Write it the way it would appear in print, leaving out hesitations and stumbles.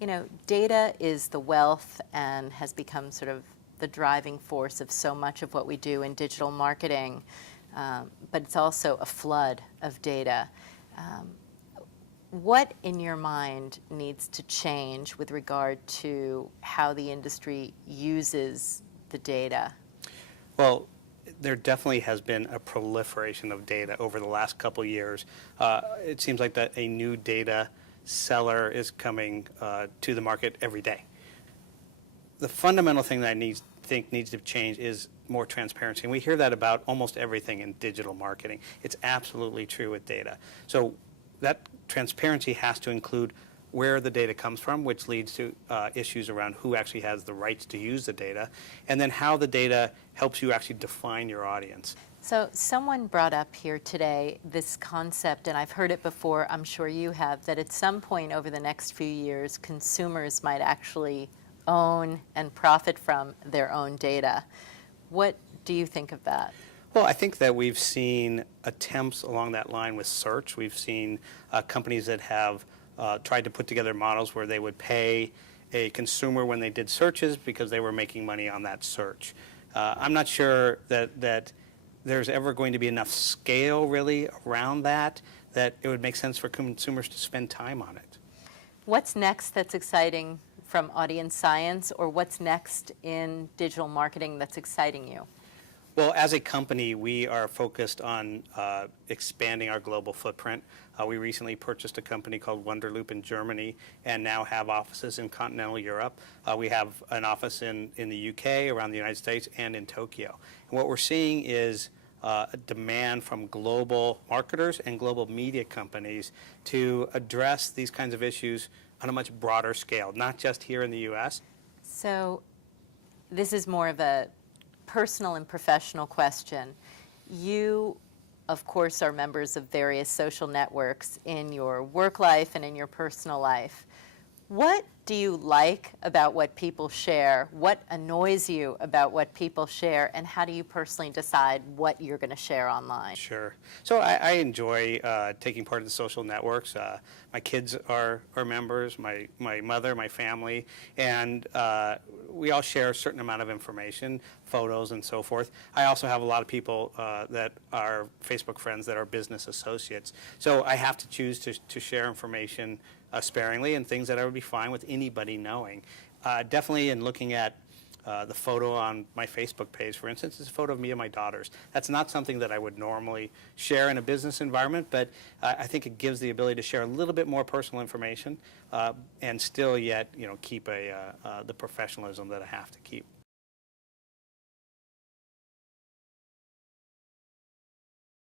You know, data is the wealth and has become sort of the driving force of so much of what we do in digital marketing, but it's also a flood of data. What, in your mind, needs to change with regard to how the industry uses the data? Well, there definitely has been a proliferation of data over the last couple of years. It seems like that a new data seller is coming to the market every day. The fundamental thing that I think needs to change is more transparency. And we hear that about almost everything in digital marketing. It's absolutely true with data. So that transparency has to include where the data comes from, which leads to issues around who actually has the rights to use the data, and then how the data helps you actually define your audience. So someone brought up here today this concept, and I've heard it before, I'm sure you have, that at some point over the next few years, consumers might actually own and profit from their own data. What do you think of that? Well, I think that we've seen attempts along that line with search. We've seen companies that have tried to put together models where they would pay a consumer when they did searches because they were making money on that search. I'm not sure that there's ever going to be enough scale really around that it would make sense for consumers to spend time on it. What's next that's exciting from audience science, or what's next in digital marketing that's exciting you? Well, as a company, we are focused on expanding our global footprint. We recently purchased a company called Wonderloop in Germany and now have offices in continental Europe. We have an office in the UK, around the United States, and in Tokyo. And what we're seeing is a demand from global marketers and global media companies to address these kinds of issues on a much broader scale, not just here in the US. So this is more of a personal and professional question. You, of course, are members of various social networks in your work life and in your personal life. What do you like about what people share? What annoys you about what people share? And how do you personally decide what you're going to share online? Sure. So I enjoy taking part in the social networks. My kids are members, my mother, my family, and we all share a certain amount of information, photos and so forth. I also have a lot of people that are Facebook friends that are business associates. So I have to choose to share information sparingly and things that I would be fine with anybody knowing. Definitely in looking at the photo on my Facebook page, for instance, is a photo of me and my daughters. That's not something that I would normally share in a business environment, but I think it gives the ability to share a little bit more personal information and still yet, keep the professionalism that I have to keep.